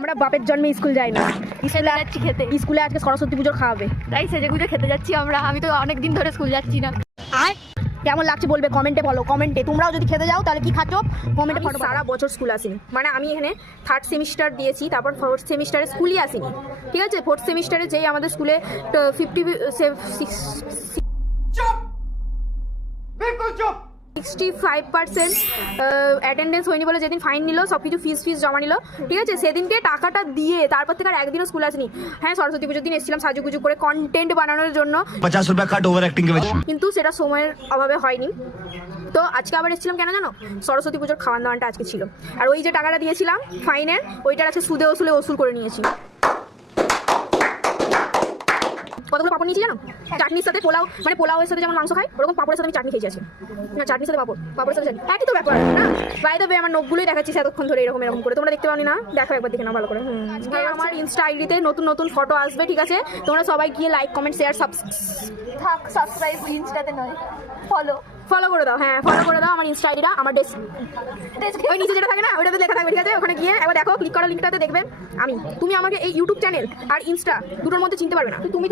আমরা বাপের জন্মে স্কুল যাই না, স্কুলে যাচ্ছি খেতে। স্কুলে আজকে সরস্বতী পুজোর খাওয়াবে, তাই সেজেগুজে খেতে যাচ্ছি আমরা। আমি তো অনেক দিন ধরে স্কুল যাচ্ছি না। আয় কেমন লাগছে বলবে কমেন্টে, বলো কমেন্টে। তোমরাও যদি খেতে যাও তাহলে কি খাচ্ছ কমেন্টে। সারা বছর স্কুল আসিনি, মানে আমি এখানে 3rd সেমিস্টার দিয়েছি, তারপর 4th সেমিস্টারে স্কুলই আসিনি, ঠিক আছে। 4th সেমিস্টারে যেই আমাদের স্কুলে 65% অ্যাটেন্ডেন্স হয়নি বলে যেদিন ফাইন নিল, সব কিছু ফিস জমা নিল, ঠিক আছে। সেদিনকে টাকাটা দিয়ে তারপর থেকে আর একদিনও স্কুল আসিনি। হ্যাঁ, সরস্বতী পুজোর দিন এসেছিলাম সাজুগুজু করে কন্টেন্ট বানানোর জন্য, 50 रुपया कट ओवर एक्टिंग के वजह কিন্তু সেটা সময়ের অভাবে হয়নি। তো আজকে আবার এসেছিলাম কেন জানো? সরস্বতী পুজোর খাওয়ান দাওয়ানটা আজকে ছিল, আর ওই যে টাকাটা দিয়েছিলাম ফাইনের, ওইটার আছে সুদে ওসুল করে নিয়েছি। কতগুলো পাপড় নিয়েছি জানো? চাটনির সাথে পোলাও, মানে পোলাওয়ের সাথে যেমন মাংস খাই, ওরকম পাপড়ের সাথে আমি চাটনি খেয়েছি আছি। না, চাটনির সাথে পাপড়ের সাথে একই তো ব্যাপার না। বাই দ্য ওয়ে, আমার নখগুলোই দেখাচ্ছি এতক্ষণ ধরে এরকম করে, তোমরা দেখতে পাওনি না? দেখো একবার, দেখে নাও ভালো করে। আজকে আমার ইনস্টা আইডিতে নতুন ফটো আসবে, ঠিক আছে। তোমরা সবাই গিয়ে লাইক কমেন্ট শেয়ার সাবস্ক্রাইব ইনস্টাতে নয়, ফলো করে দাও। হ্যাঁ, ফলো করে দাও আমার ইনস্টা আইডিটা। আমার ওই নিচে যেটা থাকে না, ওইটাতে লেখা থাকবে, ঠিক আছে। ওখানে গিয়ে একবার দেখো, ক্লিক করো লিঙ্কটাতে, দেখবে তুমি আমাকে এই ইউটিউব চ্যানেল আর ইনস্টা দুটোর মধ্যে চিনতে পারবে না। তুমি